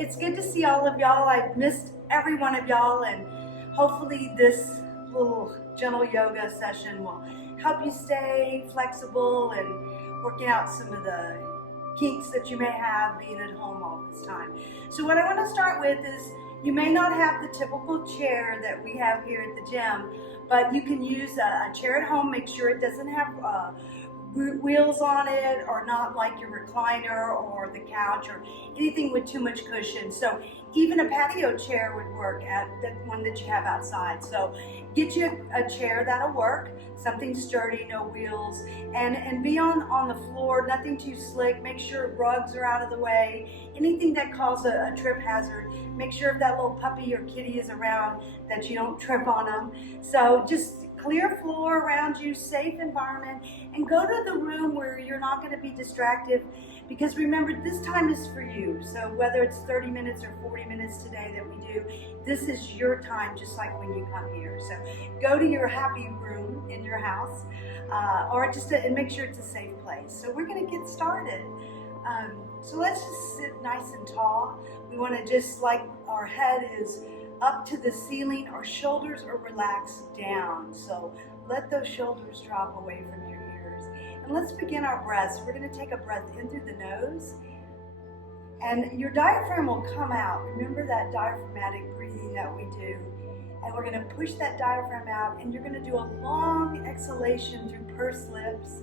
It's good to see all of y'all. I've missed every one of y'all, and hopefully this little gentle yoga session will help you stay flexible and working out some of the kinks that you may have being at home all this time. So what I want to start with is, you may not have the typical chair that we have here at the gym, but you can use a chair at home. Make sure it doesn't have wheels on it, or not like your recliner or the couch or anything with too much cushion. So even a patio chair would work, at the one that you have outside. So get you a chair that'll work, something sturdy, no wheels, and be on the floor, nothing too slick. Make sure rugs are out of the way, anything that causes a trip hazard. Make sure if that little puppy or kitty is around that you don't trip on them. So just clear floor around you, safe environment, and go to the room where you're not going to be distracted, because remember, this time is for you. So whether it's 30 minutes or 40 minutes today that we do, this is your time, just like when you come here. So go to your happy room in your house, or just and make sure it's a safe place. So we're going to get started. So let's just sit nice and tall. We want to just, like, our head is up to the ceiling, our shoulders are relaxed down. So let those shoulders drop away from your ears. And let's begin our breaths. We're going to take a breath in through the nose, and your diaphragm will come out. Remember that diaphragmatic breathing that we do. And we're going to push that diaphragm out, and you're going to do a long exhalation through pursed lips,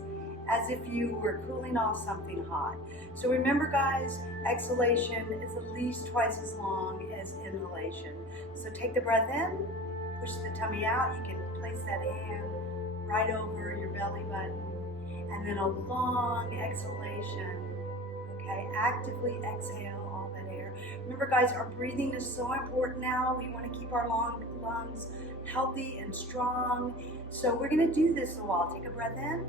as if you were cooling off something hot. So remember, guys, exhalation is at least twice as long as inhalation. So take the breath in, push the tummy out. You can place that hand right over your belly button, and then a long exhalation. Okay, actively exhale all that air. Remember, guys, our breathing is so important now. We want to keep our lungs healthy and strong. So we're going to do this a while. Take a breath in,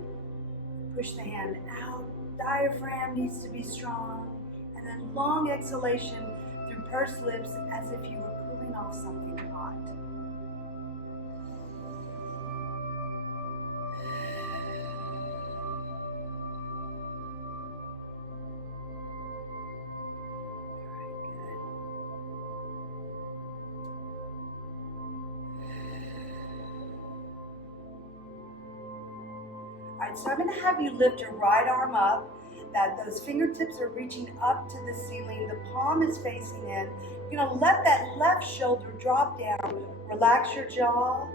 push the hand out. Diaphragm needs to be strong. And then long exhalation through pursed lips, as if you were cooling off something hot. Alright, so I'm going to have you lift your right arm up, that those fingertips are reaching up to the ceiling, the palm is facing in. You're going to let that left shoulder drop down, relax your jaw.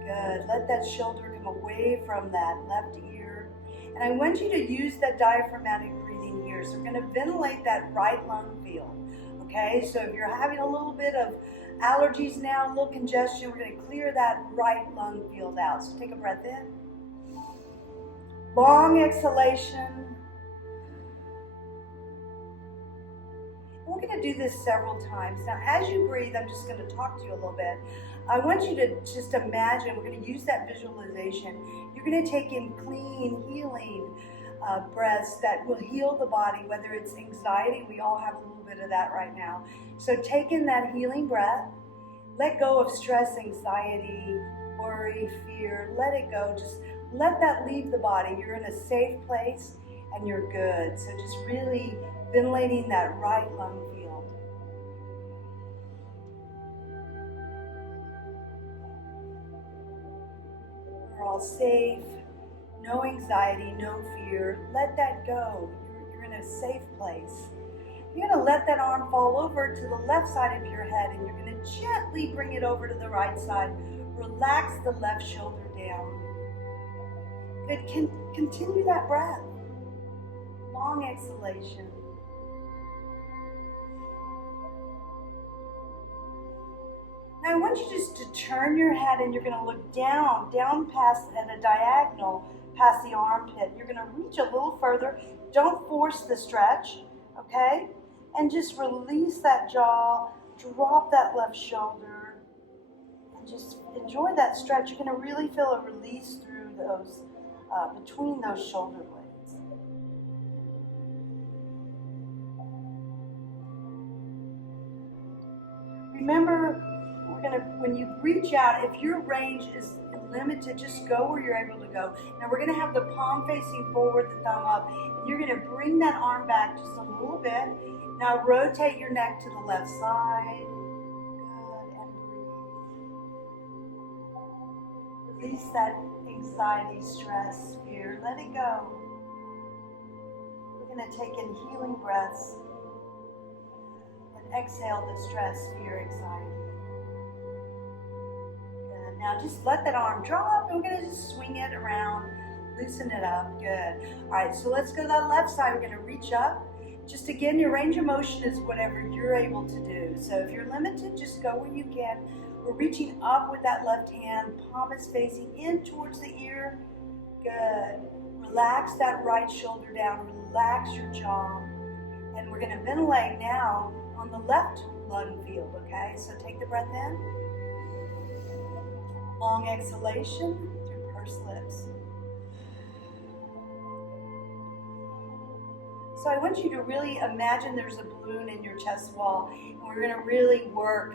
Good, let that shoulder come away from that left ear. And I want you to use that diaphragmatic breathing here. So we're going to ventilate that right lung field. Okay, so if you're having a little bit of allergies now, a little congestion, we're going to clear that right lung field out. So take a breath in. Long exhalation. We're going to do this several times. Now, as you breathe, I'm just going to talk to you a little bit. I want you to just imagine, we're going to use that visualization. You're going to take in clean, healing breaths that will heal the body, whether it's anxiety. We all have a little bit of that right now. So take in that healing breath. Let go of stress, anxiety, worry, fear. Let it go. Just let that leave the body. You're in a safe place and you're good. So just really ventilating that right lung field. We're all safe. No anxiety, no fear. Let that go. You're in a safe place. You're going to let that arm fall over to the left side of your head, and you're going to gently bring it over to the right side. Relax the left shoulder down. Good. Continue that breath. Long exhalation. Now I want you just to turn your head, and you're going to look down past at a diagonal past the armpit. You're going to reach a little further. Don't force the stretch, okay? And just release that jaw, drop that left shoulder, and just enjoy that stretch. You're going to really feel a release through those, between those shoulder blades. Remember, when you reach out, if your range is limited, just go where you're able to go. Now we're going to have the palm facing forward, the thumb up, and you're going to bring that arm back just a little bit, Now rotate your neck to the left side. Good, and breathe. Release that anxiety, stress, fear. Let it go. We're going to take in healing breaths and exhale the stress, fear, anxiety. Good. Now just let that arm drop, and we're going to just swing it around, loosen it up. Good. All right, so let's go to that left side. We're going to reach up. Just again, your range of motion is whatever you're able to do. So if you're limited, just go where you can. We're reaching up with that left hand, palm is facing in towards the ear. Good. Relax that right shoulder down, relax your jaw. And we're going to ventilate now on the left lung field, okay? So take the breath in. Long exhalation through pursed lips. So I want you to really imagine there's a balloon in your chest wall, and we're going to really work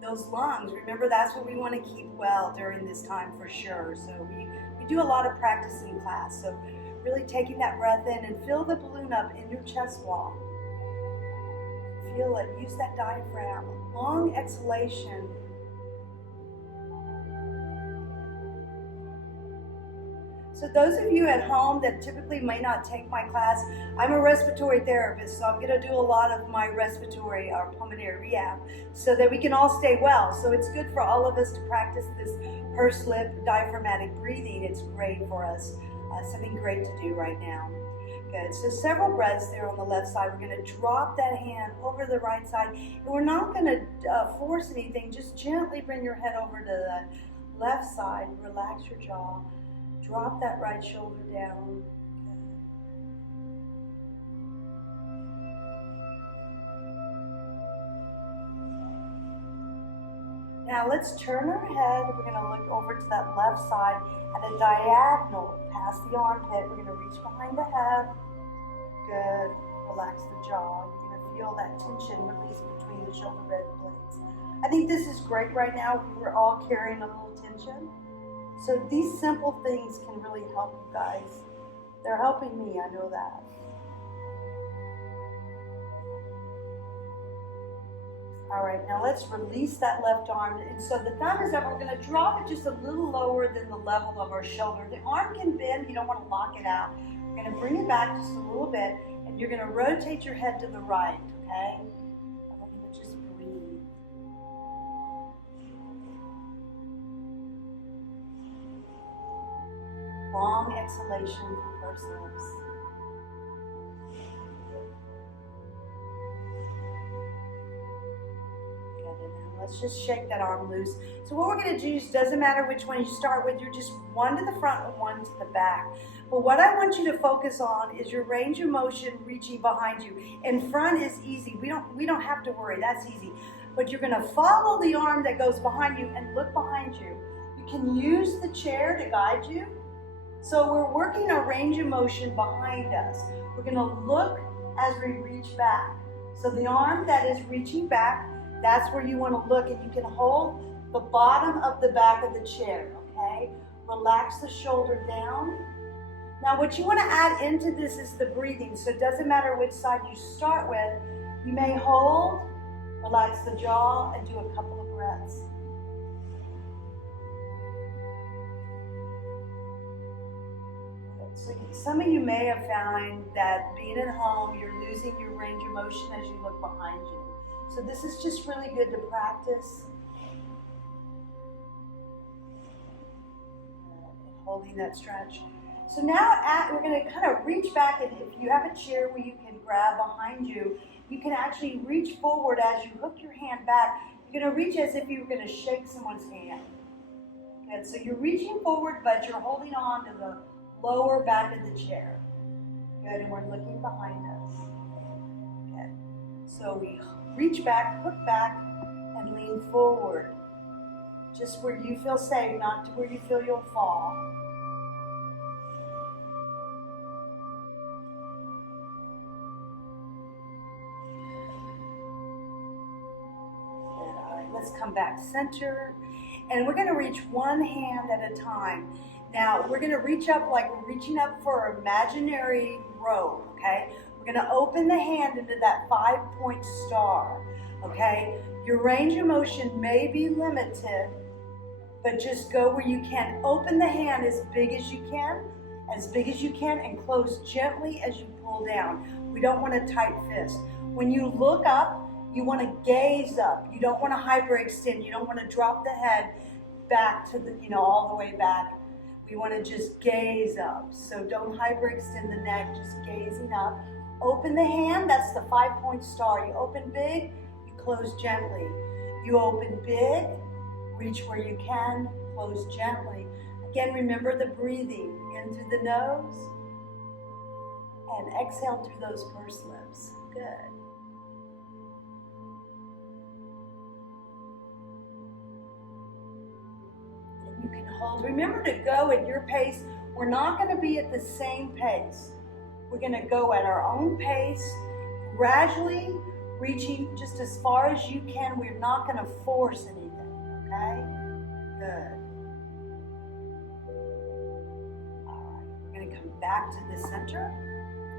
those lungs. Remember, that's what we want to keep well during this time for sure. So we do a lot of practice in class. So really taking that breath in and fill the balloon up in your chest wall. Feel it. Use that diaphragm. Long exhalation. So those of you at home that typically may not take my class, I'm a respiratory therapist, so I'm going to do a lot of my respiratory or pulmonary rehab so that we can all stay well. So it's good for all of us to practice this pursed lip diaphragmatic breathing. It's great for us, something great to do right now. Good. So several breaths there on the left side. We're going to drop that hand over the right side, and we're not going to force anything. Just gently bring your head over to the left side. Relax your jaw. Drop that right shoulder down. Now let's turn our head. We're going to look over to that left side at a diagonal past the armpit. We're going to reach behind the head. Good. Relax the jaw. You're going to feel that tension release between the shoulder blades. I think this is great right now. We're all carrying a little tension. So these simple things can really help you guys. They're helping me, I know that. All right, now let's release that left arm. And so the thumb is up. We're going to drop it just a little lower than the level of our shoulder. The arm can bend. You don't want to lock it out. We're going to bring it back just a little bit, and you're going to rotate your head to the right, okay? And we're going to just breathe. Long exhalation through pursed lips. Good. And let's just shake that arm loose. So what we're going to do is, doesn't matter which one you start with, you're just one to the front and one to the back. But what I want you to focus on is your range of motion reaching behind you. In front is easy. We don't have to worry. That's easy. But you're going to follow the arm that goes behind you and look behind you. You can use the chair to guide you. So we're working our range of motion behind us. We're going to look as we reach back. So the arm that is reaching back, that's where you want to look, and you can hold the bottom of the back of the chair, okay? Relax the shoulder down. Now what you want to add into this is the breathing. So it doesn't matter which side you start with. You may hold, relax the jaw, and do a couple of breaths. So some of you may have found that being at home, you're losing your range of motion as you look behind you. So this is just really good to practice. Holding that stretch. So now we're going to kind of reach back, and if you have a chair where you can grab behind you, you can actually reach forward as you hook your hand back. You're going to reach as if you were going to shake someone's hand. Good. So you're reaching forward, but you're holding on to the lower back of the chair. Good, and we're looking behind us. Good. So we reach back, hook back, and lean forward. Just where you feel safe, not to where you feel you'll fall. Good. All right, let's come back center. And we're going to reach one hand at a time. Now, we're going to reach up like we're reaching up for an imaginary rope, okay? We're gonna open the hand into that 5-point star, okay? Your range of motion may be limited, but just go where you can. Open the hand as big as you can, and close gently as you pull down. We don't want a tight fist. When you look up, you want to gaze up. You don't want to hyperextend. You don't want to drop the head back to the, all the way back. We want to just gaze up. So don't hyperextend the neck, just gazing up. Open the hand, that's the 5-point star. You open big, you close gently. You open big, reach where you can, close gently. Again, remember the breathing in through the nose and exhale through those pursed lips. Good. And you can hold. Remember to go at your pace. We're not going to be at the same pace. We're going to go at our own pace, gradually reaching just as far as you can. We're not going to force anything, okay? Good. All right, we're going to come back to the center.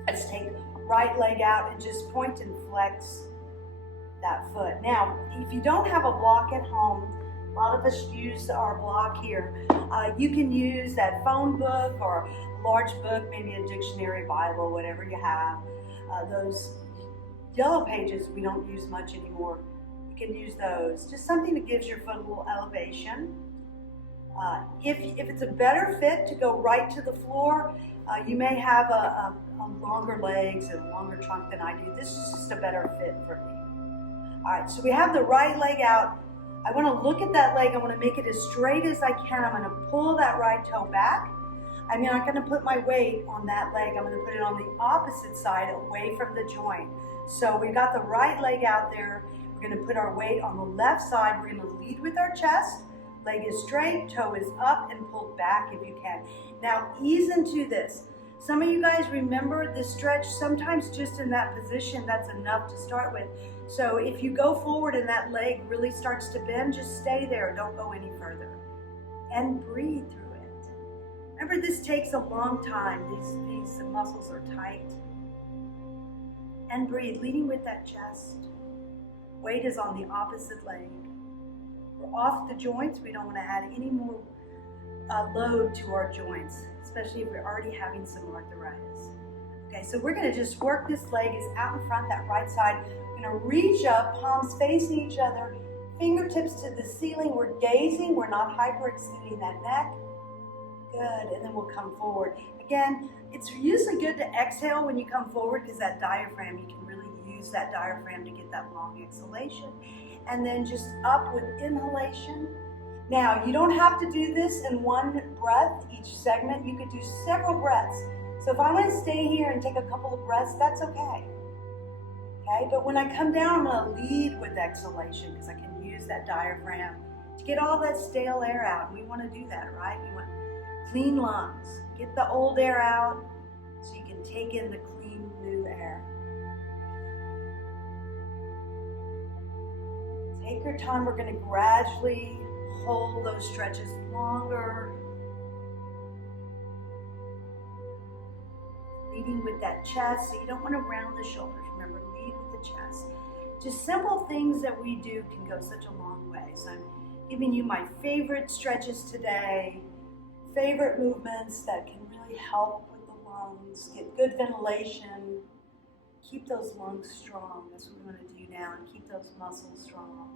Let's take right leg out and just point and flex that foot. Now, if you don't have a block at home, a lot of us use our block here. You can use that phone book or a large book, maybe a dictionary, Bible, whatever you have. Those yellow pages we don't use much anymore. You can use those. Just something that gives your foot a little elevation. If it's a better fit to go right to the floor, you may have a longer legs and a longer trunk than I do. This is just a better fit for me. All right, so we have the right leg out. I want to look at that leg. I want to make it as straight as I can. I'm going to pull that right toe back. I'm not going to put my weight on that leg. I'm going to put it on the opposite side, away from the joint. So we've got the right leg out there. We're going to put our weight on the left side. We're going to lead with our chest. Leg is straight, toe is up and pulled back if you can. Now ease into this. Some of you guys remember this stretch, sometimes just in that position, that's enough to start with. So if you go forward and that leg really starts to bend, just stay there, don't go any further. And breathe through it. Remember, this takes a long time. These muscles are tight. And breathe, leading with that chest. Weight is on the opposite leg. We're off the joints. We don't want to add any more load to our joints, especially if we're already having some arthritis. Okay, so we're going to just work this leg is out in front, that right side. We're going to reach up, palms facing each other, fingertips to the ceiling. We're gazing. We're not hyperextending that neck. Good, and then we'll come forward. Again, it's usually good to exhale when you come forward because that diaphragm, you can really use that diaphragm to get that long exhalation. And then just up with inhalation. Now, you don't have to do this in one breath, each segment. You could do several breaths. So if I want to stay here and take a couple of breaths, that's okay. Okay, but when I come down, I'm going to lead with exhalation because I can use that diaphragm to get all that stale air out. We want to do that, right? We want clean lungs. Get the old air out so you can take in the clean new air. Take your time. We're going to gradually hold those stretches longer. Leading with that chest, so you don't want to round the shoulders. Remember, lead with the chest. Just simple things that we do can go such a long way. So I'm giving you my favorite stretches today, favorite movements that can really help with the lungs, get good ventilation, keep those lungs strong. That's what we want to do now, and keep those muscles strong.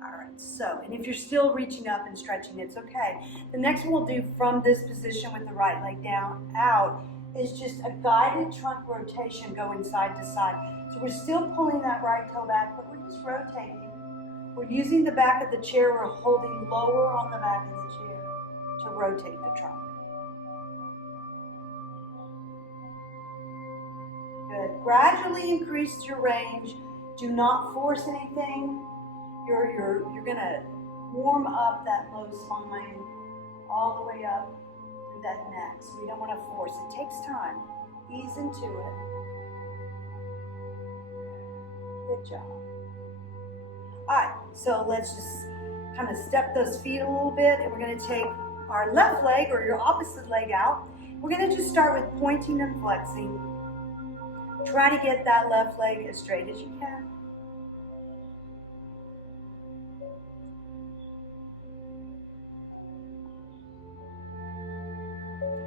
All right, so, and if you're still reaching up and stretching, it's okay. The next one we'll do from this position with the right leg down, out, is just a guided trunk rotation going side to side. So we're still pulling that right toe back, but we're just rotating. We're using the back of the chair, we're holding lower on the back of the chair to rotate the trunk. Good. Gradually increase your range. Do not force anything. You're gonna warm up that low spine all the way up through that neck. So we don't want to force. It takes time. Ease into it. Good job. All right, so let's just kind of step those feet a little bit, and we're going to take our left leg or your opposite leg out. We're going to just start with pointing and flexing. Try to get that left leg as straight as you can.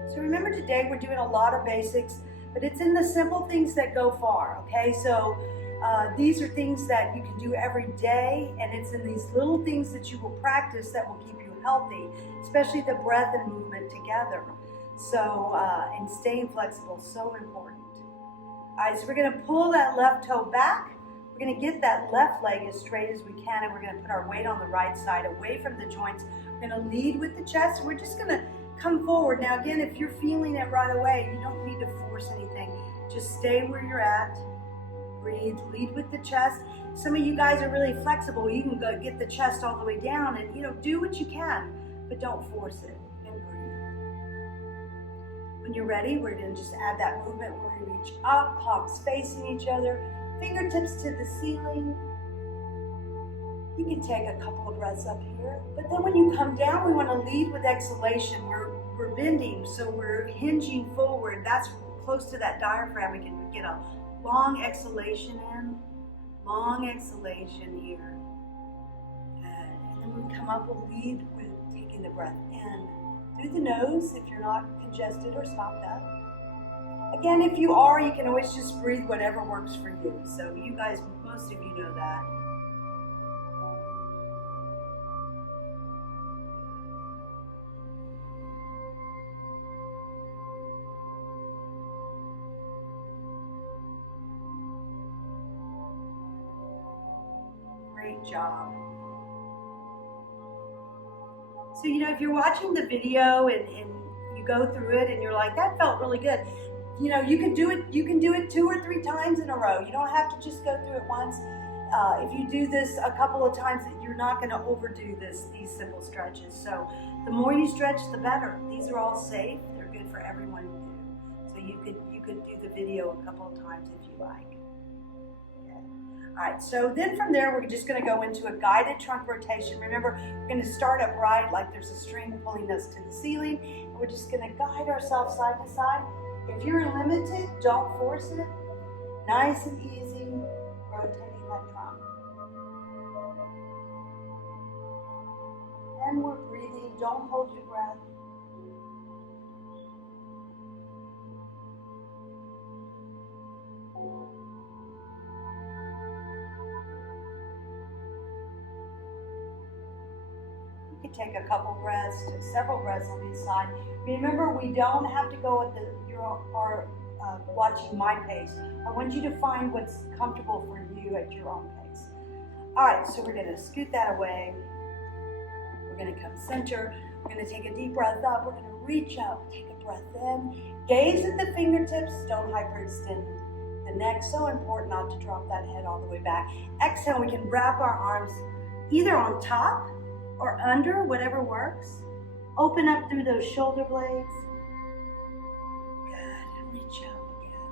So remember, today we're doing a lot of basics, but it's in the simple things that go far, okay? So these are things that you can do every day, and it's in these little things that you will practice that will keep you healthy, especially the breath and movement together. So, and staying flexible is so important. All right, so we're gonna pull that left toe back. We're gonna get that left leg as straight as we can, and we're gonna put our weight on the right side, away from the joints. We're gonna lead with the chest, and we're just gonna come forward. Now again, if you're feeling it right away, you don't need to force anything. Just stay where you're at. Breathe, lead with the chest. Some of you guys are really flexible. You can go get the chest all the way down and, do what you can, but don't force it, and breathe. When you're ready, we're gonna just add that movement. We're gonna reach up, palms facing each other, fingertips to the ceiling. You can take a couple of breaths up here, but then when you come down, we wanna lead with exhalation. We're bending, so we're hinging forward. That's close to that diaphragm. We can get a long exhalation in, long exhalation here. Good. And then when we come up, we'll lead with taking the breath in through the nose if you're not congested or stopped up. Again, if you are, you can always just breathe whatever works for you. So you guys, most of you know that. Great job. So, if you're watching the video and you go through it and you're like, that felt really good, you can do it 2 or 3 times in a row. You don't have to just go through it once. If you do this a couple of times, you're not going to overdo these simple stretches. So the more you stretch, the better. These are all safe. They're good for everyone to do. So you could do the video a couple of times if you like. All right, so then from there, we're just gonna go into a guided trunk rotation. Remember, we're gonna start upright like there's a string pulling us to the ceiling, and we're just gonna guide ourselves side to side. If you're limited, don't force it. Nice and easy, rotating that trunk. And we're breathing, don't hold your breath. Take a couple breaths, several breaths on each side. Remember, we don't have to go at watching my pace. I want you to find what's comfortable for you at your own pace. All right, so we're gonna scoot that away. We're gonna come center. We're gonna take a deep breath up. We're gonna reach up, take a breath in. Gaze at the fingertips, don't hyperextend the neck. So important not to drop that head all the way back. Exhale, we can wrap our arms either on top or under, whatever works. Open up through those shoulder blades. Good, reach up again.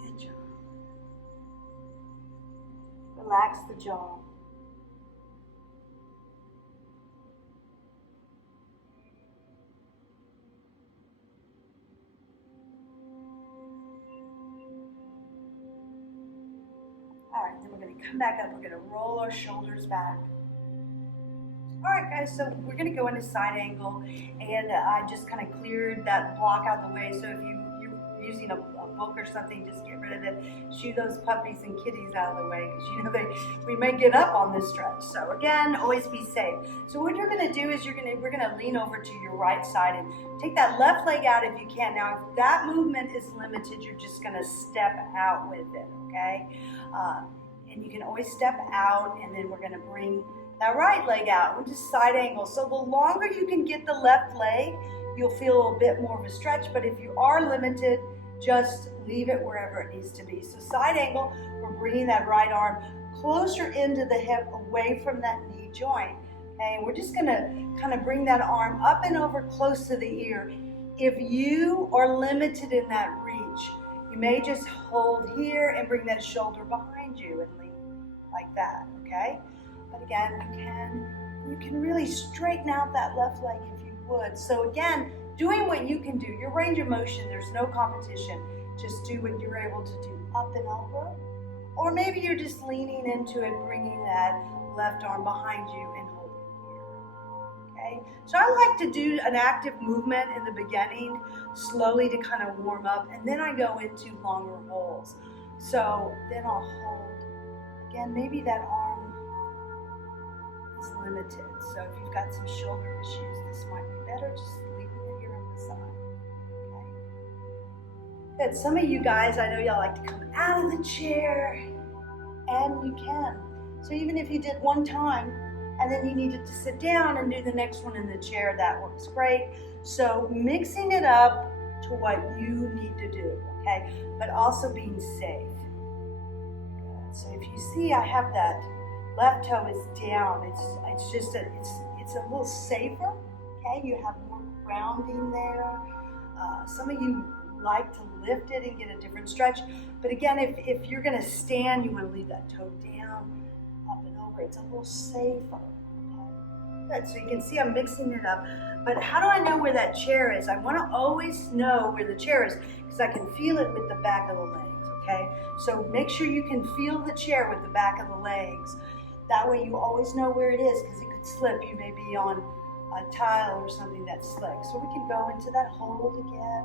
Good job. Relax the jaw. All right, then we're gonna come back up. We're gonna roll our shoulders back. All right, guys, so we're gonna go into side angle, and I just kind of cleared that block out of the way. So if you're using a book or something, just get rid of it. Shoo those puppies and kitties out of the way, because we may get up on this stretch. So again, always be safe. So what you're gonna do is we're gonna lean over to your right side and take that left leg out if you can. Now, if that movement is limited, you're just gonna step out with it, okay? And you can always step out, and then we're gonna bring that right leg out. We're just side angle. So the longer you can get the left leg, you'll feel a bit more of a stretch, but if you are limited, just leave it wherever it needs to be. So side angle, we're bringing that right arm closer into the hip, away from that knee joint. Okay, and we're just gonna kind of bring that arm up and over close to the ear. If you are limited in that reach, you may just hold here and bring that shoulder behind you and lean like that, okay? But again, you can You can really straighten out that left leg if you would. So again, doing what you can do. Your range of motion, there's no competition. Just do what you're able to do. Up and over. Or maybe you're just leaning into it, bringing that left arm behind you and holding here. Okay? So I like to do an active movement in the beginning, slowly to kind of warm up, and then I go into longer holds. So then I'll hold. Again, maybe that arm is limited. So if you've got some shoulder issues, this might be better, just leaving it here on the side. Okay? Good. Some of you guys, I know y'all like to come out of the chair, and you can. So even if you did one time, and then you needed to sit down and do the next one in the chair, that works great. So mixing it up to what you need to do, okay? But also being safe. Good. So if you see, I have that left toe is down. It's just it's a little safer, okay? You have more grounding there. Some of you like to lift it and get a different stretch. But again, if you're gonna stand, you wanna leave that toe down, up and over. It's a little safer, okay? Good, so you can see I'm mixing it up. But how do I know where that chair is? I wanna always know where the chair is because I can feel it with the back of the legs, okay? So make sure you can feel the chair with the back of the legs. That way you always know where it is because it could slip. You may be on a tile or something that's slick. So we can go into that hold again.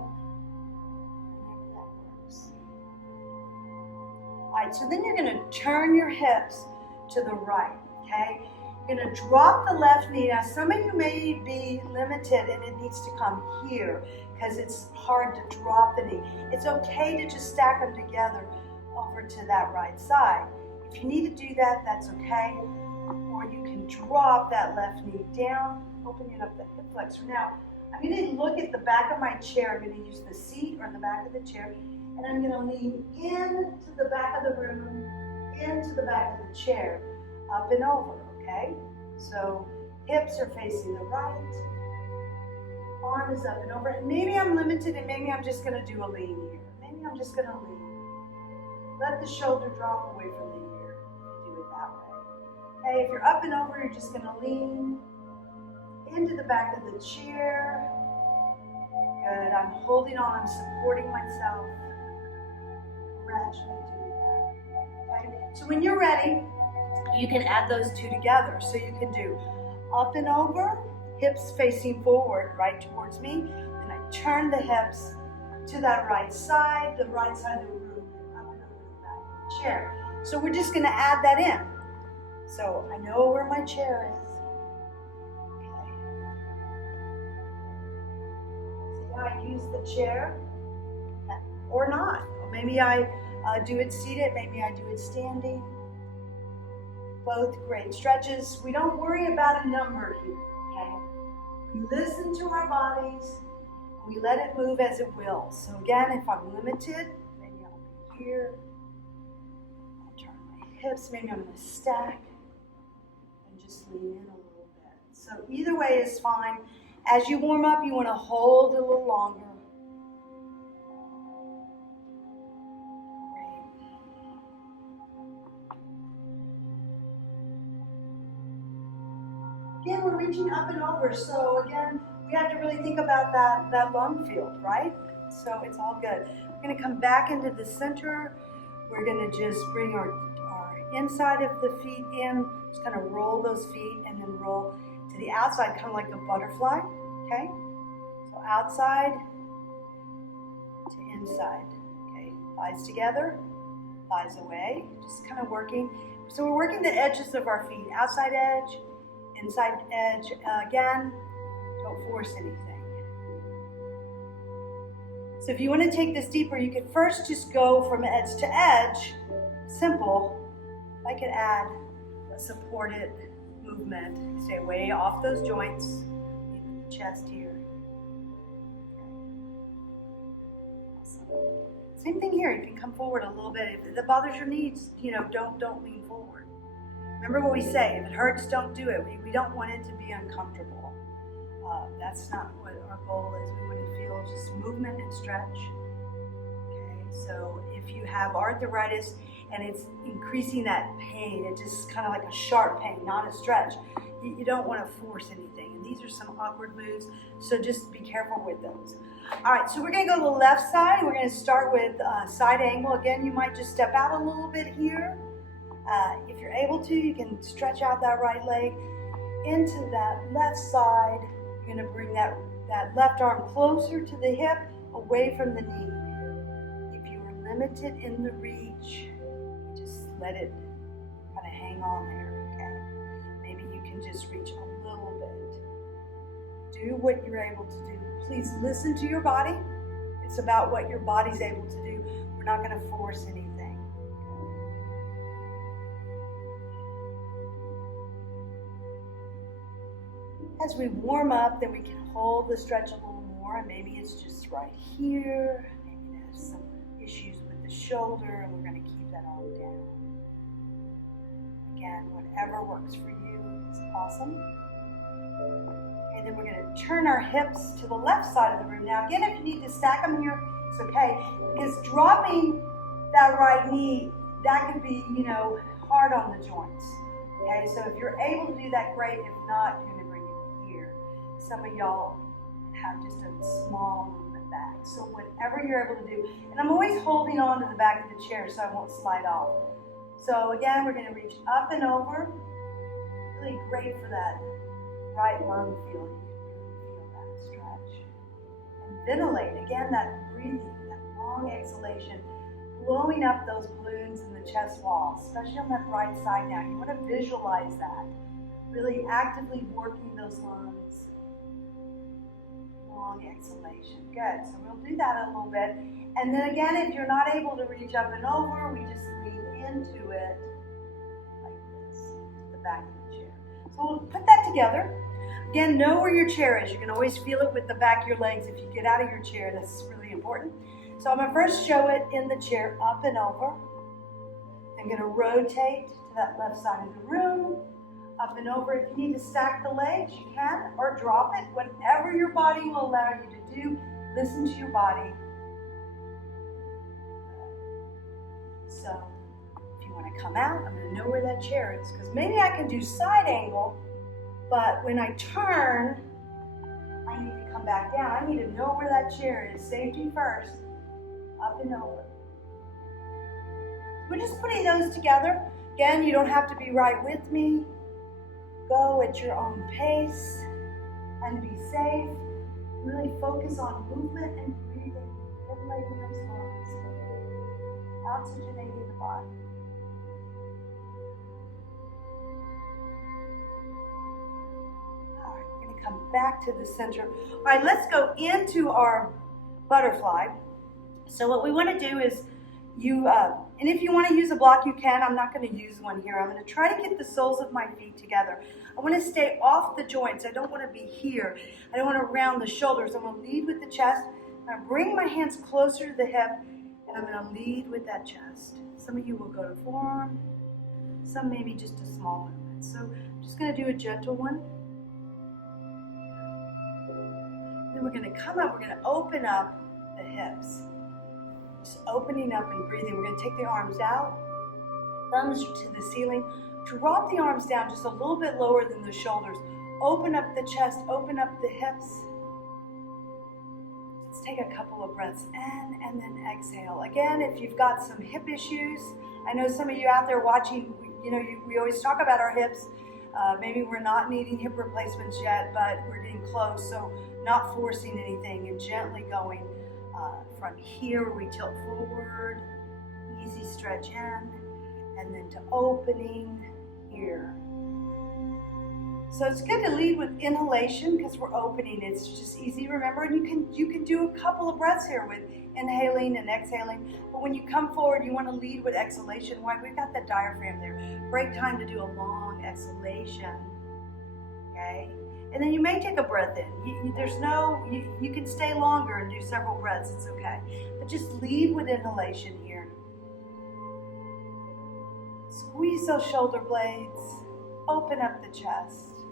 All right, so then you're going to turn your hips to the right, okay? You're going to drop the left knee. Now, some of you may be limited and it needs to come here because it's hard to drop the knee. It's okay to just stack them together over to that right side. If you need to do that, that's okay. Or you can drop that left knee down, opening up the hip flexor. Now, I'm going to look at the back of my chair. I'm going to use the seat or the back of the chair. And I'm going to lean into the back of the room, into the back of the chair, up and over, okay? So hips are facing the right, arm is up and over. And maybe I'm limited and maybe I'm just going to do a lean here. Maybe I'm just going to lean. Let the shoulder drop away from the ear if you do it that way. Okay, if you're up and over, you're just going to lean into the back of the chair. Good, I'm holding on, I'm supporting myself. Gradually do that. Okay? So when you're ready, you can add those two together. So you can do up and over, hips facing forward, right towards me, and I turn the hips to that right side of the room, and up and over the back of the chair. So we're just going to add that in. So I know where my chair is. Okay. See how I use the chair? Or not. Maybe I do it seated, maybe I do it standing. Both great stretches. We don't worry about a number here, okay? We listen to our bodies, we let it move as it will. So again, if I'm limited, maybe I'll be here. I'll turn my hips, maybe I'm gonna stack and just lean in a little bit. So either way is fine. As you warm up, you wanna hold a little longer. Again, we're reaching up and over, so again, we have to really think about that lung field, right? So it's all good. We're going to come back into the center. We're going to just bring our inside of the feet in, just kind of roll those feet and then roll to the outside, kind of like a butterfly, okay? So outside to inside, okay? Thighs together, thighs away, just kind of working. So we're working the edges of our feet, outside edge, inside edge. Again, don't force anything. So if you want to take this deeper, you could first just go from edge to edge, simple. I could add a supported movement. Stay way off those joints, leave the chest here. Awesome. Same thing here, you can come forward a little bit. If it bothers your knees, don't lean forward. Remember what we say, if it hurts, don't do it. We don't want it to be uncomfortable. That's not what our goal is. We want to feel just movement and stretch. Okay, so if you have arthritis and it's increasing that pain, it's just kind of like a sharp pain, not a stretch, you don't want to force anything. And these are some awkward moves, so just be careful with those. All right, so we're going to go to the left side. We're going to start with side angle. Again, you might just step out a little bit here. If you're able to, you can stretch out that right leg into that left side. You're going to bring that left arm closer to the hip, away from the knee. If you are limited in the reach, just let it kind of hang on there, okay? Maybe you can just reach a little bit. Do what you're able to do. Please listen to your body. It's about what your body's able to do. We're not going to force anything. As we warm up, then we can hold the stretch a little more. Maybe it's just right here. Maybe there's some issues with the shoulder, and we're going to keep that arm down. Again, whatever works for you is awesome. And then we're going to turn our hips to the left side of the room. Now, again, if you need to stack them here, it's okay. Because dropping that right knee, that could be, hard on the joints. Okay, so if you're able to do that, great. If not, you're going to bring it here. Some of y'all have just a small movement back. So whatever you're able to do. And I'm always holding on to the back of the chair so I won't slide off. So again, we're going to reach up and over. Really great for that right lung feel. You can feel that stretch. And ventilate. Again, that breathing, that long exhalation, blowing up those balloons in the chest wall, especially on that right side now. You want to visualize that. Really actively working those lungs. Long exhalation. Good. So we'll do that a little bit. And then again, if you're not able to reach up and over, we just lean into it like this, to the back of the chair. So we'll put that together. Again, know where your chair is. You can always feel it with the back of your legs. If you get out of your chair, that's really important. So I'm going to first show it in the chair, up and over. I'm going to rotate to that left side of the room, up and over. If you need to stack the legs, you can, or drop it. Whatever your body will allow you to do, listen to your body. So if you want to come out, I'm going to know where that chair is, because maybe I can do side angle, but when I turn, I need to come back down. I need to know where that chair is. Safety first. Up and over. We're just putting those together. Again, you don't have to be right with me. Go at your own pace and be safe. Really focus on movement and breathing, ventilating those lungs, oxygenating the body. All right, we're going to come back to the center. All right, let's go into our butterfly. So what we want to do is and if you want to use a block, you can. I'm not going to use one here. I'm going to try to get the soles of my feet together. I want to stay off the joints. I don't want to be here. I don't want to round the shoulders. I'm going to lead with the chest. I'm going to bring my hands closer to the hip, and I'm going to lead with that chest. Some of you will go to forearm. Some maybe just a small movement. So I'm just going to do a gentle one. Then we're going to come up. We're going to open up the hips. Just opening up and breathing. We're going to take the arms out, thumbs to the ceiling. Drop the arms down just a little bit lower than the shoulders. Open up the chest, open up the hips. Let's take a couple of breaths in and then exhale. Again, if you've got some hip issues, I know some of you out there watching, we always talk about our hips. Maybe we're not needing hip replacements yet, but we're getting close. So not forcing anything and gently going from here, we tilt forward, easy stretch in, and then to opening here. So it's good to lead with inhalation because we're opening. It's just easy, remember, and you can do a couple of breaths here with inhaling and exhaling. But when you come forward, you want to lead with exhalation. Why? We've got that diaphragm there. Great time to do a long exhalation. Okay. And then you may take a breath in. You can stay longer and do several breaths. It's okay. But just lead with inhalation here. Squeeze those shoulder blades. Open up the chest.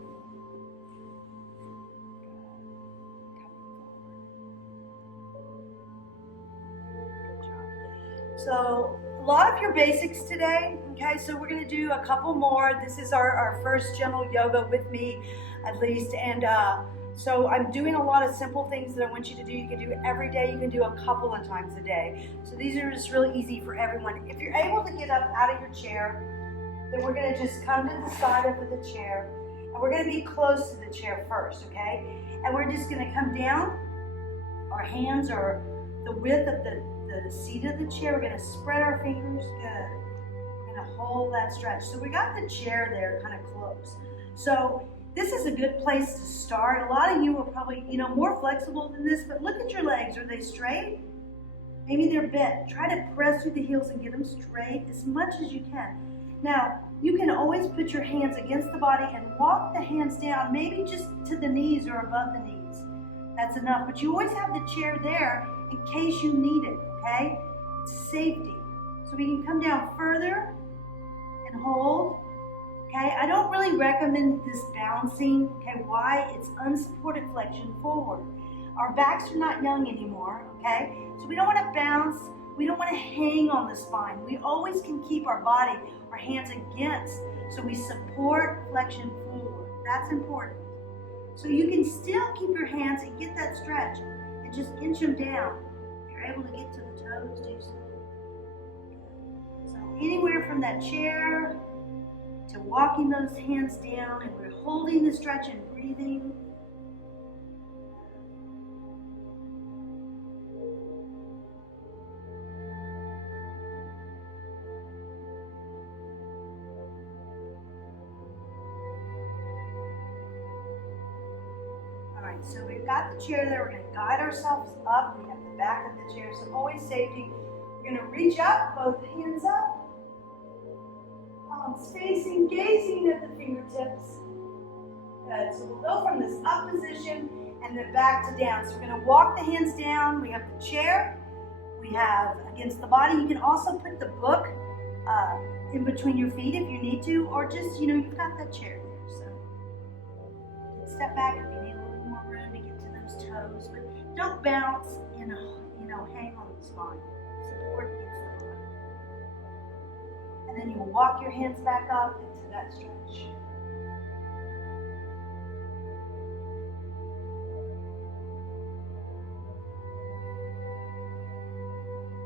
Good job. So lot of your basics today, okay? So we're gonna do a couple more. This is our first gentle yoga with me, at least. And so I'm doing a lot of simple things that I want you to do. You can do every day. You can do a couple of times a day. So these are just really easy for everyone. If you're able to get up out of your chair, then we're gonna just come to the side of the chair. And we're gonna be close to the chair first, okay? And we're just gonna come down. Our hands are the width of the seat of the chair. We're gonna spread our fingers. Good. We're gonna hold that stretch. So we got the chair there kind of close. So this is a good place to start. A lot of you are probably, more flexible than this, but look at your legs. Are they straight? Maybe they're bent. Try to press through the heels and get them straight as much as you can. Now, you can always put your hands against the body and walk the hands down, maybe just to the knees or above the knees. That's enough, but you always have the chair there in case you need it, okay? It's safety. So we can come down further and hold, okay? I don't really recommend this bouncing, okay? Why? It's unsupported flexion forward. Our backs are not young anymore, okay? So we don't want to bounce. We don't want to hang on the spine. We always can keep our body, our hands against, so we support flexion forward. That's important. So you can still keep your hands and get that stretch and just inch them down. If you're able to get to the toes, do so. So anywhere from that chair to walking those hands down, and we're holding the stretch and breathing. So we've got the chair there. We're going to guide ourselves up. We have the back of the chair, so always safety. We're going to reach up, both hands up. Palms facing, gazing at the fingertips. Good. So we'll go from this up position and then back to down. So we're going to walk the hands down. We have the chair. We have against the body. You can also put the book in between your feet if you need to, or just, you've got that chair there. So you can step back if you need a little more room to get to those toes, but don't bounce, hang on the spine. Support against the body. And then you'll walk your hands back up into that stretch.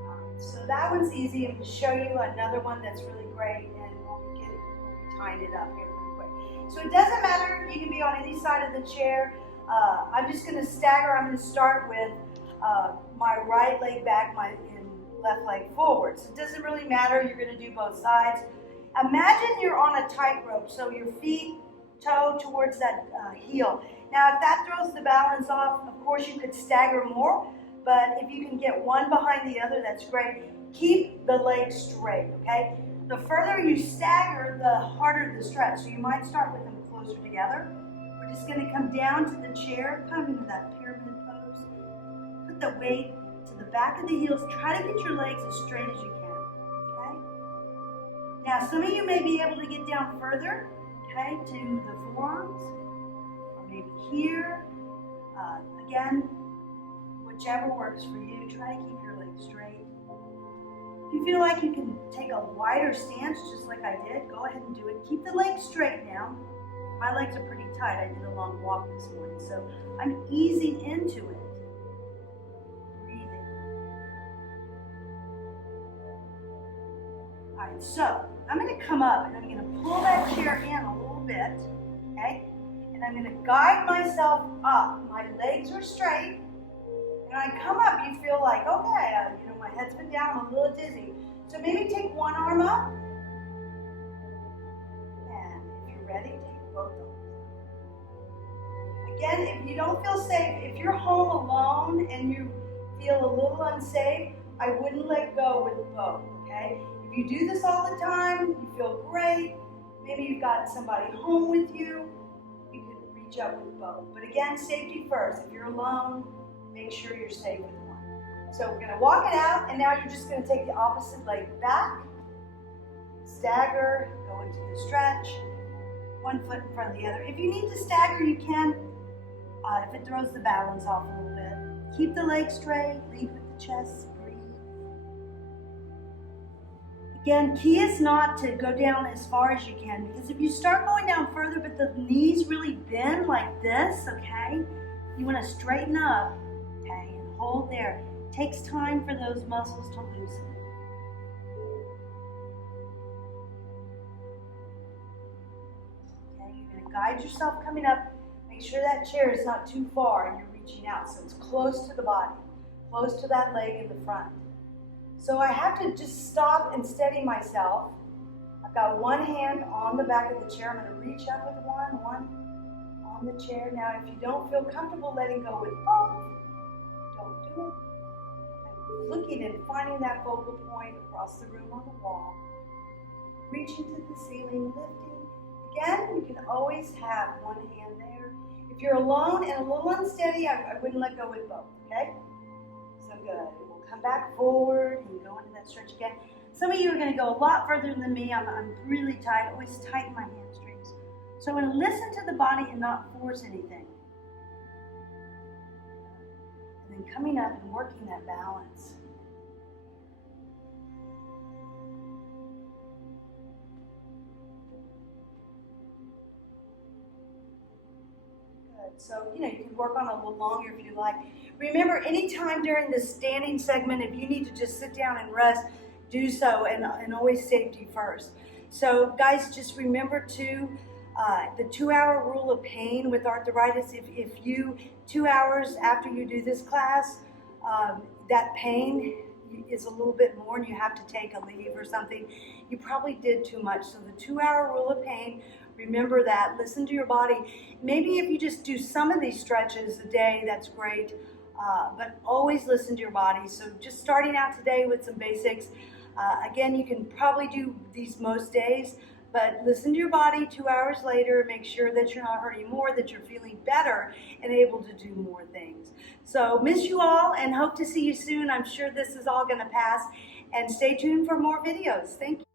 Alright, so that one's easy. I'm going to show you another one that's really great, and we'll be tying it up here pretty quick. So it doesn't matter, you can be on any side of the chair. I'm just going to stagger. I'm going to start with my right leg back, and left leg forward. So it doesn't really matter. You're going to do both sides. Imagine you're on a tightrope, so your feet toe towards that heel. Now, if that throws the balance off, of course you could stagger more, but if you can get one behind the other, that's great. Keep the legs straight, okay? The further you stagger, the harder the stretch. So you might start with them closer together. We're just going to come down to the chair, kind of into that pyramid pose. Put the weight to the back of the heels. Try to get your legs as straight as you can, okay? Now, some of you may be able to get down further, okay, to the forearms, or maybe here. Again, whichever works for you. Try to keep your legs straight. If you feel like you can take a wider stance, just like I did, go ahead and do it. Keep the legs straight now. My legs are pretty tight. I did a long walk this morning, so I'm easing into it. Breathing. All right, so I'm going to come up and I'm going to pull that chair in a little bit, okay? And I'm going to guide myself up. My legs are straight. And I come up, you feel like, okay, my head's been down, I'm a little dizzy. So maybe take one arm up. And if you're ready, take both arms. Again, if you don't feel safe, if you're home alone and you feel a little unsafe, I wouldn't let go with both, okay? If you do this all the time, you feel great, maybe you've got somebody home with you, you can reach up with both. But again, safety first. If you're alone, make sure you're safe with one. So we're going to walk it out, and now you're just going to take the opposite leg back, stagger, go into the stretch, one foot in front of the other. If you need to stagger, you can, if it throws the balance off a little bit. Keep the legs straight, lead with the chest, breathe. Again, key is not to go down as far as you can, because if you start going down further but the knees really bend like this, okay, you want to straighten up, okay, and hold there. It takes time for those muscles to loosen. Okay, you're going to guide yourself coming up. Make sure that chair is not too far and you're reaching out, so it's close to the body, close to that leg in the front. So I have to just stop and steady myself. I've got one hand on the back of the chair. I'm going to reach up with one on the chair. Now, if you don't feel comfortable letting go with both, don't do it. I'm looking and finding that focal point across the room on the wall. Reaching to the ceiling, lifting. Again, you can always have one hand there. If you're alone and a little unsteady, I wouldn't let go with both, okay? So good. Come back forward and go into that stretch again. Some of you are going to go a lot further than me. I'm really tight, always tighten my hamstrings. So I'm going to listen to the body and not force anything. And then coming up and working that balance. Good. So, you can work on a little longer if you like. Remember, anytime during the standing segment, if you need to just sit down and rest, do so, and always safety first. So, guys, just remember to the 2-hour rule of pain with arthritis. If you 2 hours after you do this class, that pain is a little bit more and you have to take a leave or something, you probably did too much. So the 2-hour rule of pain, remember that. Listen to your body. Maybe if you just do some of these stretches a day, that's great. But always listen to your body. So just starting out today with some basics. Again, you can probably do these most days, but listen to your body 2 hours later. Make sure that you're not hurting more, that you're feeling better and able to do more things. So miss you all and hope to see you soon. I'm sure this is all going to pass. And stay tuned for more videos. Thank you.